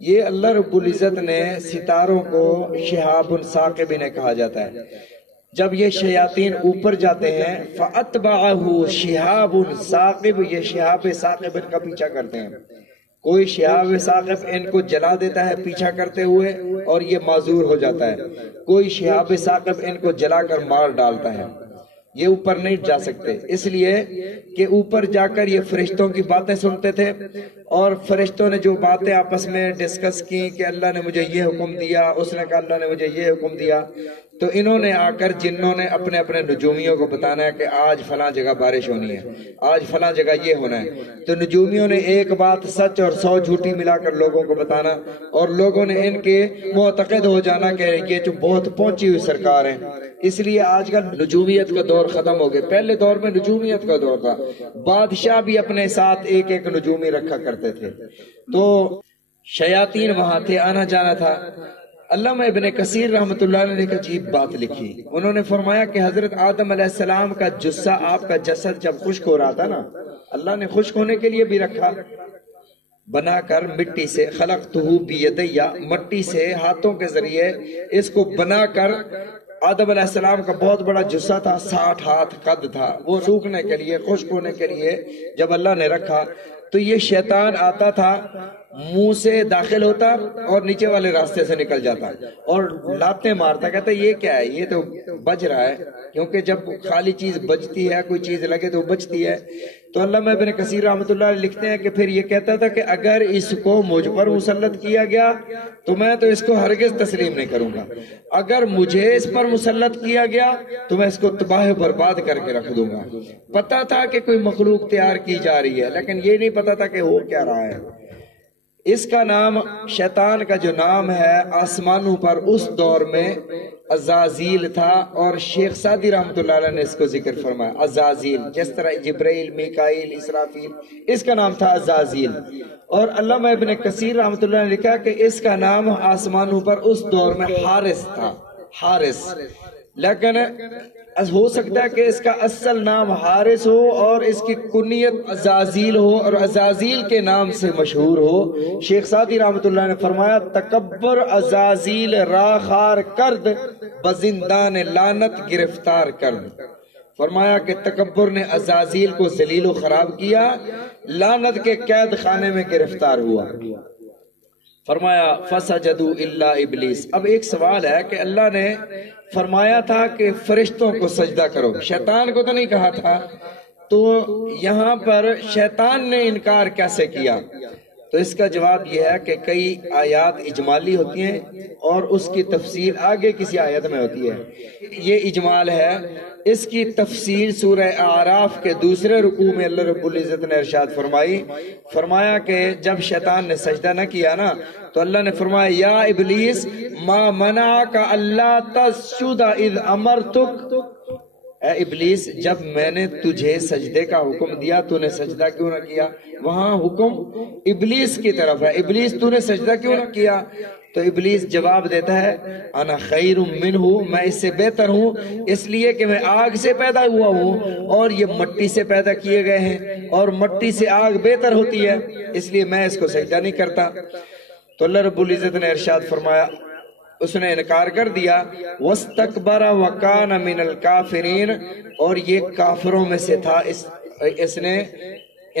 یہ اللہ رب العزت نے ستاروں کو شہاب ثاقب انہیں کہا جاتا ہے. جب یہ شیاطین اوپر جاتے ہیں فَأَتْبَعَهُ شِهَابٌ ثَاقِبٌ، یہ شہاب ثاقب ان کا پیچھا کرتے ہیں. کوئی شہاب ثاقب ان کو جلا دیتا ہے پیچھا کرتے ہوئے اور یہ معذور ہو جاتا ہے. کوئی شہاب ثاقب ان کو جلا کر مار ڈالتا ہے. یہ اوپر نہیں جا سکتے اس لیے کہ اوپر جا کر یہ فرشتوں کی باتیں سنتے تھے، اور فرشتوں نے جو باتیں آپس میں ڈسکس کی کہ اللہ نے مجھے یہ حکم دیا، اس نے کہا اللہ نے مجھے یہ حکم دیا، تو انہوں نے آ کر جنوں نے اپنے اپنے نجومیوں کو بتانا ہے کہ آج فلاں جگہ بارش ہونی ہے، آج فلاں جگہ یہ ہونا ہے. تو نجومیوں نے ایک بات سچ اور 100 جھوٹی ملا کر لوگوں کو بتانا، اور لوگوں نے ان کے معتقد ہو جانا کہ یہ جو بہت پہنچی ہوئی سرکار ہیں. اس لیے آج کل نجومیت کا دور ختم ہو گیا. پہلے دور میں نجومیت کا دور تھا، بادشاہ بھی اپنے ساتھ ایک ایک نجومی رکھا کرتے تھے. تو شیاطین وہاں تھے، آنا جانا تھا. علامہ ابن کثیر رحمۃ اللہ علیہ نے ایک عجیب بات لکھی. انہوں نے فرمایا کہ حضرت آدم علیہ السلام کا جثہ، آپ کا جسد جب خشک ہو رہا تھا نا، اللہ نے خشک ہونے کے لیے بھی رکھا، بنا کر مٹی سے، خلقتہ بیدیہ، مٹی سے ہاتھوں کے ذریعے اس کو بنا کر. آدم علیہ السلام کا بہت بڑا جثہ تھا، 60 ہاتھ قد تھا. وہ سوکھنے کے لیے، خشک ہونے کے لیے جب اللہ نے رکھا تو یہ شیطان آتا تھا، منہ سے داخل ہوتا اور نیچے والے راستے سے نکل جاتا اور لاتیں مارتا. کہتا یہ کیا ہے، یہ تو بج رہا ہے، کیونکہ جب خالی چیز بجتی ہے، کوئی چیز لگے تو بجتی ہے. تو علامہ ابن کثیر رحمۃ اللہ علیہ لکھتے ہیں کہ پھر یہ کہتا تھا کہ اگر اس کو مجھ پر مسلط کیا گیا تو میں تو اس کو ہرگز تسلیم نہیں کروں گا، اگر مجھے اس پر مسلط کیا گیا تو میں اس کو تباہ برباد کر کے رکھ دوں گا. پتا تھا کہ کوئی مخلوق تیار کی جا رہی ہے، لیکن یہ نہیں پتا تھا کہ ہو کیا رہا ہے. اس کا نام، شیطان کا جو نام ہے آسمانوں پر اس دور میں عزازیل تھا، اور شیخ سعدی رحمۃ اللہ علیہ نے اس کو ذکر فرمایا عزازیل. جس طرح جبرائیل، میکائیل، اسرافیل، اس کا نام تھا عزازیل. اور علامہ ابن کثیر رحمۃ اللہ نے لکھا کہ اس کا نام آسمانوں پر اس دور میں حارس تھا، حارس. لیکن ہو سکتا ہے کہ اس کا اصل نام حارس ہو اور اس کی کنیت عزازیل ہو اور عزازیل کے نام سے مشہور ہو. شیخ سعدی رحمۃ اللہ نے فرمایا تکبر عزازیل راخار کرد، بزندان لعنت گرفتار کرد. فرمایا کہ تکبر نے عزازیل کو ذلیل و خراب کیا، لعنت کے قید خانے میں گرفتار ہوا. فرمایا فسجدوا الا ابلیس. اب ایک سوال ہے کہ اللہ نے فرمایا تھا کہ فرشتوں کو سجدہ کرو، شیطان کو تو نہیں کہا تھا، تو یہاں پر شیطان نے انکار کیسے کیا؟ تو اس کا جواب یہ ہے کہ کئی آیات اجمالی ہوتی ہیں اور اس کی تفصیل آگے کسی آیت میں ہوتی ہے. یہ اجمال ہے. اس کی تفصیل سورہ اعراف کے دوسرے رکوع میں اللہ رب العزت نے ارشاد فرمایا کہ جب شیطان نے سجدہ نہ کیا نا تو اللہ نے فرمایا یا ابلیس ما منعک اللہ تسجد اذ امرتک. اے ابلیس جب میں نے تجھے سجدے کا حکم دیا تو نے سجدہ کیوں نہ کیا؟ وہاں حکم ابلیس کی طرف ہے، ابلیس تو نے سجدہ کیوں نہ کیا؟ تو ابلیس جواب دیتا ہے انا خیر منہ، میں اس سے بہتر ہوں، اس لیے کہ میں آگ سے پیدا ہوا ہوں اور یہ مٹی سے پیدا کیے گئے ہیں اور مٹی سے آگ بہتر ہوتی ہے، اس لیے میں اس کو سجدہ نہیں کرتا. تو اللہ رب العزت نے ارشاد فرمایا، اس نے انکار کر دیا وَاسْتَكْبَرَ وَكَانَ مِنَ الْكَافِرِينَ، اور یہ کافروں میں سے تھا. اس نے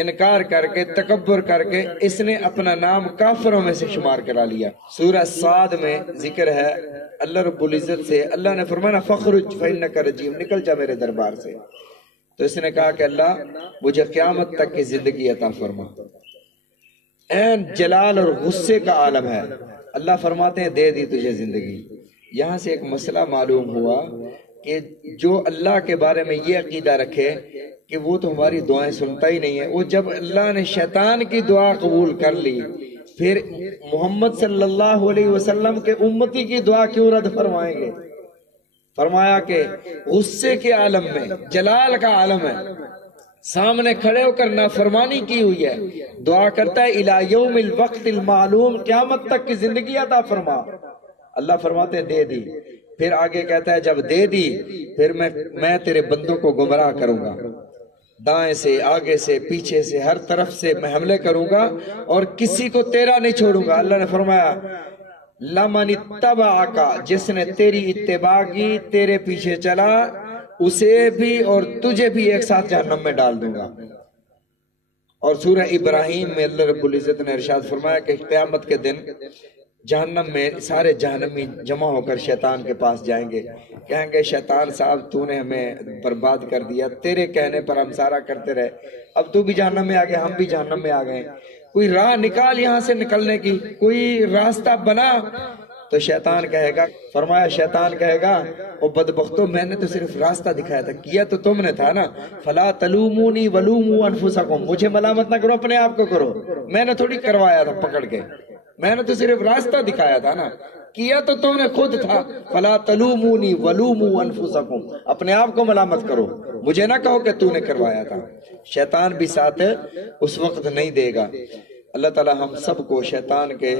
انکار کر کے، تکبر کر کے، اس نے اپنا نام کافروں میں سے شمار کرا لیا. سورہ صاد میں ذکر ہے اللہ رب العزت سے، اللہ نے فرمایا فَخْرُجْ فَإِنَّكَ رَجِيمٌ، نکل جا میرے دربار سے. تو اس نے کہا کہ اللہ مجھے قیامت تک کی زندگی عطا فرما. این جلال اور غصے کا عالم ہے. اللہ فرماتے ہیں دے دی تجھے زندگی. یہاں سے ایک مسئلہ معلوم ہوا کہ جو اللہ کے بارے میں یہ عقیدہ رکھے کہ وہ تو ہماری دعائیں سنتا ہی نہیں ہے، وہ جب اللہ نے شیطان کی دعا قبول کر لی پھر محمد صلی اللہ علیہ وسلم کے امتی کی دعا کیوں رد فرمائیں گے؟ فرمایا کہ غصے کے عالم میں، جلال کا عالم ہے، سامنے کھڑے ہو کر نافرمانی کی ہوئی ہے، دعا کرتا ہے الی یوم الوقت المعلوم، قیامت تک کی زندگی عطا فرما. اللہ فرماتے ہیں دے دی. پھر آگے کہتا ہے جب دے دی پھر میں تیرے بندوں کو گمراہ کروں گا. دائیں سے، آگے سے، پیچھے سے، ہر طرف سے میں حملے کروں گا اور کسی کو تیرا نہیں چھوڑوں گا۔ اللہ نے فرمایا لمن اتبعک، جس نے تیری اتباع کی، تیرے پیچھے چلا، اسے بھی اور تجھے بھی ایک ساتھ جہنم میں ڈال دوں گا۔ اور سورہ ابراہیم میں اللہ رب العزت نے ارشاد فرمایا کہ قیامت کے دن جہنم میں سارے جہنمی جمع ہو کر شیطان کے پاس جائیں گے، کہیں گے شیطان صاحب تو نے ہمیں برباد کر دیا، تیرے کہنے پر ہم سارا کرتے رہے، اب تو بھی جہنم میں آ گئے، ہم بھی جہنم میں آ گئے، کوئی راہ نکال یہاں سے نکلنے کی، کوئی راستہ بنا۔ تو شیطان کہے گا، فرمایا شیطان کہے گا او بدبختو، میں نے تو صرف راستہ دکھایا تھا، کیا تو تم نے تھا نا، فلا تلومونی ولوموا انفسکم، مجھے ملامت نہ کرو، اپنے آپ کو کرو، میں نے تھوڑی کروایا تھا پکڑ کے، میں نے تو صرف راستہ دکھایا تھا نا، کیا تو تم نے خود تھا۔ فلا تلومونی ولوموا انفسکم، اپنے آپ کو ملامت کرو، مجھے نہ کہو کہ تو نے کروایا تھا۔ شیطان بھی ساتھ اس وقت نہیں دے گا۔ اللہ تعالی ہم سب کو شیطان کے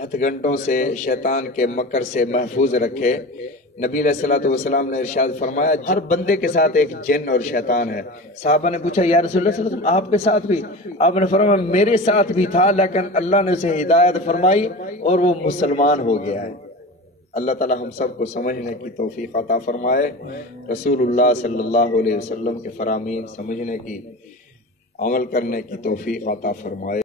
ہتھ گھنٹوں سے، شیطان کے مکر سے محفوظ رکھے۔ نبی علیہ الصلوۃ والسلام نے ارشاد فرمایا ہر بندے کے ساتھ ایک جن اور شیطان ہے۔ صحابہ نے پوچھا یا رسول اللہ صلی اللہ علیہ وسلم آپ کے ساتھ بھی؟ آپ نے فرمایا میرے ساتھ بھی تھا، لیکن اللہ نے اسے ہدایت فرمائی اور وہ مسلمان ہو گیا ہے۔ اللہ تعالی ہم سب کو سمجھنے کی توفیق عطا فرمائے، رسول اللہ صلی اللہ علیہ وسلم کے فرامین سمجھنے کی، عمل کرنے کی توفیق عطا فرمائے۔